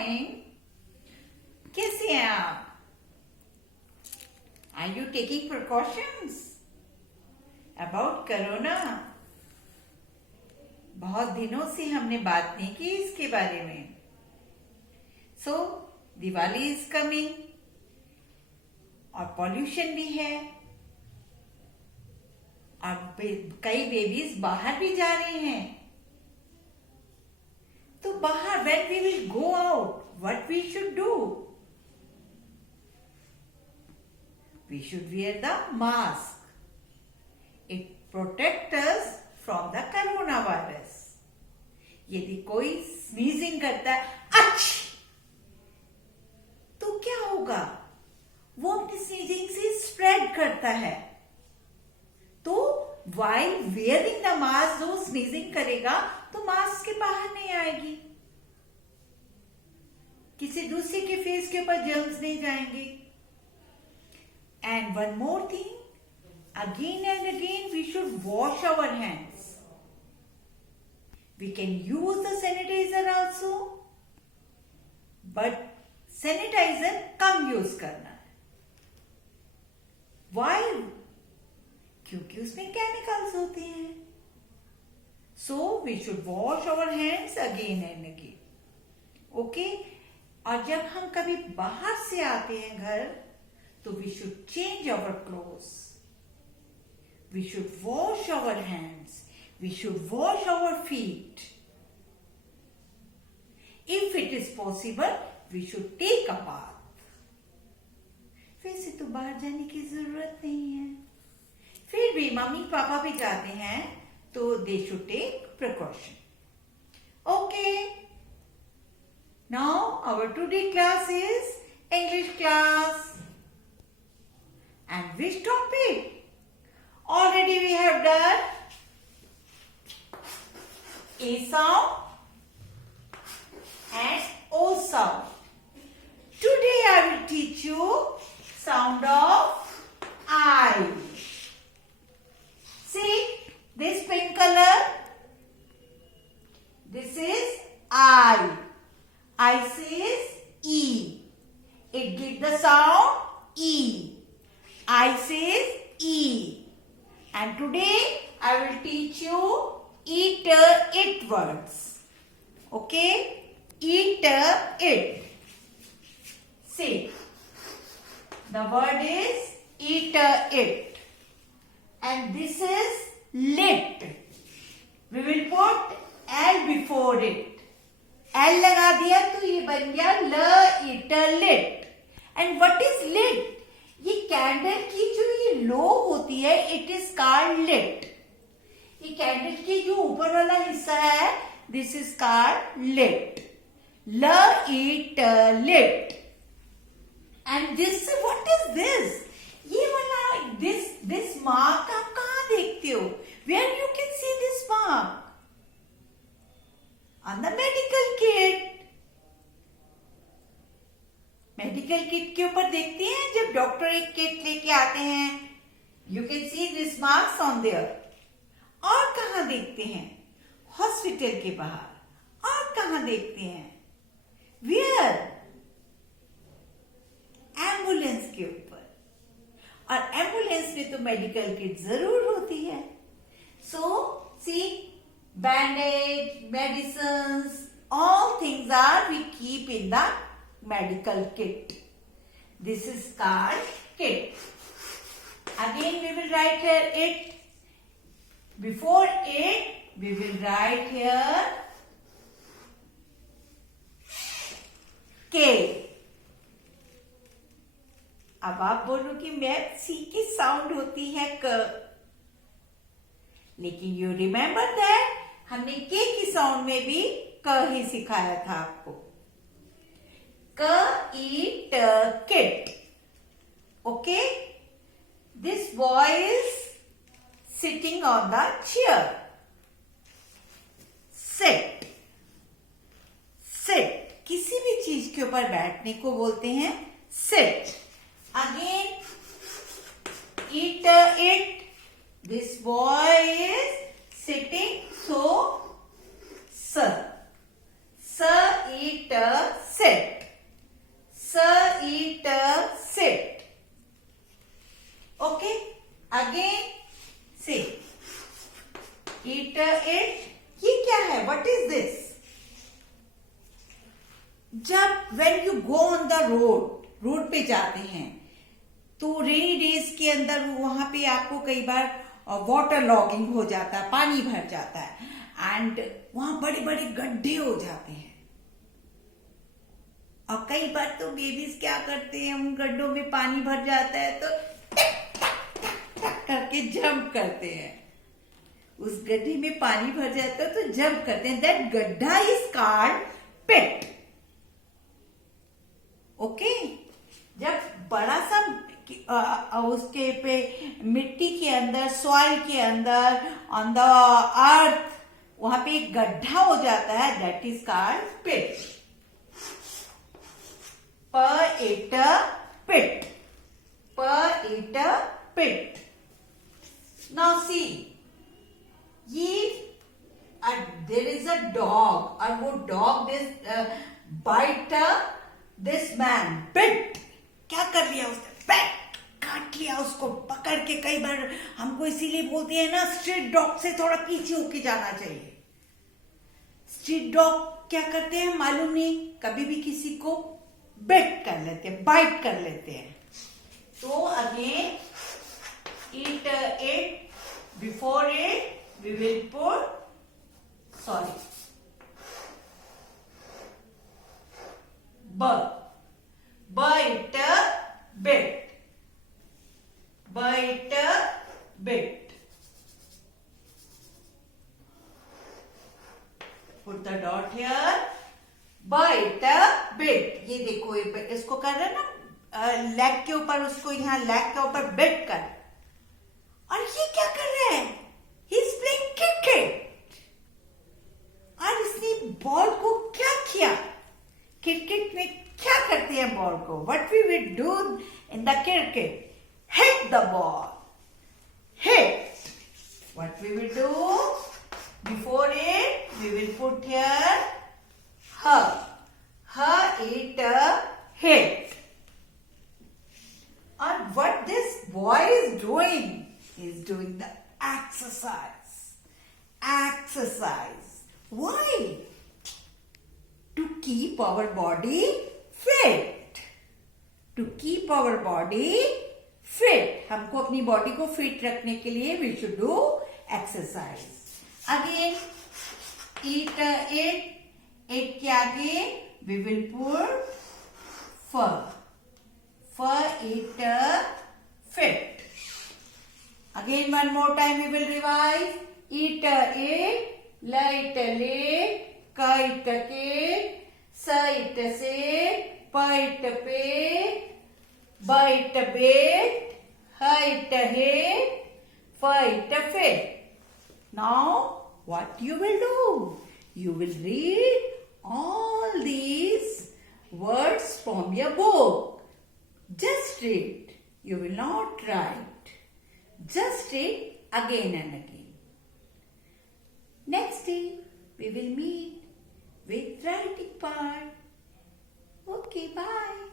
Morning. कैसे हैं आप? Are you taking precautions about corona? बहुत दिनों से हमने बात नहीं की इसके बारे में। सो दिवाली इज कमिंग और पॉल्यूशन भी है और कई बेबीज बाहर भी जा रहे हैं। तो बाहर when we will go out, what we should do? We should wear the mask. It protects us from the coronavirus. यदि कोई स्नीजिंग करता है तो क्या होगा? वो अपनी स्नीजिंग से स्प्रेड करता है। तो while wearing the mask, जो स्नीजिंग करेगा तो मास्क के बाहर नहीं आएगी, किसी दूसरे के फेस के ऊपर जर्म्स नहीं जाएंगे। And one more thing, again and again we should wash our hands. We can use the sanitizer also, but sanitizer come use करना है। Why? क्योंकि उसमें केमिकल्स होते हैं। So we should wash our hands again and again. Okay? और जब हम कभी बाहर से आते हैं घर, तो we should change our clothes. We should wash our hands. We should wash our feet. If it is possible, we should take a bath. वैसे तो बाहर जाने की जरूरत नहीं है, फिर भी मम्मी पापा भी जाते हैं तो they should take precaution. Okay. Now our today class is English class. And which topic? Already we have done A sound and O sound. Today I will teach you sound of I. See this pink color? This is I. I says E. It gives the sound E. I says E. And today I will teach you it words. Okay? It. See. The word is it. And this is lit. We will put L before it. L लगा दिया तो ये बन गया L it lit. And what is lit? ये candle की जो ये लो होती है, इट इज कॉल्ड लिट। ये कैंडल की जो ऊपर वाला हिस्सा है, this is called lit. L it lit. And this what is this? ये वाला दिस मार्क आप कहाँ देखते हो? Where you can see this mark? On the medical kit. Medical kit के ऊपर देखते हैं जब डॉक्टर एक किट लेके आते हैं, you can see this marks on their. और कहाँ देखते हैं? हॉस्पिटल के बाहर। और कहाँ देखते हैं? वेयर? एम्बुलेंस के ऊपर। और एम्बुलेंस में तो मेडिकल किट जरूर होती है। सो सी, bandage, medicines, all things we keep in the medical kit. This is called kit. Again we will write here it. Before it, we will write here K. अब आप बोलो कि मैम सी की साउंड होती है क, लेकिन यू रिमेम्बर दैट हमने के की साउंड में भी क ही सिखाया था आपको। क eat kit. Okay? This boy is sitting on the chair. Sit. Sit किसी भी चीज के ऊपर बैठने को बोलते हैं sit. Again eat it. This boy is sitting, so sir. Sir, eat, sit. when you go on the road पे जाते हैं तो रेनी डेज के अंदर वहां पे आपको कई बार वाटर लॉगिंग हो जाता है, पानी भर जाता है एंड वहां बड़े बड़े गड्ढे हो जाते हैं। और कई बार तो बेबीज क्या करते हैं, उन गड्ढों में पानी भर जाता है तो करके जंप करते हैं। उस गड्ढे में पानी भर जाता है तो जंप करते हैं। दैट गड्ढा इज कॉल्ड पिट। ओके, जब बड़ा सा उसके पे मिट्टी के अंदर, सॉइल के अंदर, ऑन द अर्थ, वहां पे एक गड्ढा हो जाता है, that is called pit. It a pit. It a pit. Now see, there is a dog, और वो dog bite this man. Bit. क्या कर लिया उसने? Bit. काट लिया उसको पकड़ के। कई बार हमको इसीलिए बोलते हैं ना, स्ट्रीट डॉग से थोड़ा पीछे होके जाना चाहिए। स्ट्रीट डॉग क्या करते हैं मालूम नहीं, कभी भी किसी को बिट कर लेते हैं, बाइट कर लेते हैं। तो again eat it, before it we will put bite bit, bite bit, put the dot here, bite bit। ये देखो, इसको कर रहे हैं ना लेग के ऊपर, उसको यहाँ लेग के ऊपर बिट कर। और ये क्या कर रहे हैं? He is playing cricket. और इसने बॉल को क्या किया? क्रिकेट में क्या करते हैं बॉल को? What we will do in the cricket? Hit the ball, hit. What we will do? Before it we will put here her it hit। And what this boy is doing? He's doing the exercise. Why? To keep our body fit. To keep our body fit. हमको अपनी body को fit रखने के लिए we should do exercise. Again, eat it. It के आगे we will put fur it fit। Again one more time we will revise। eat it, light late, kite kite, sight sit, bite pit, bite bit, height hit, fight fit। Now what you will do? You will read all these words from your book. Just read. You will not write. Just read again and again. Next day, we will meet with writing part. Okay, bye.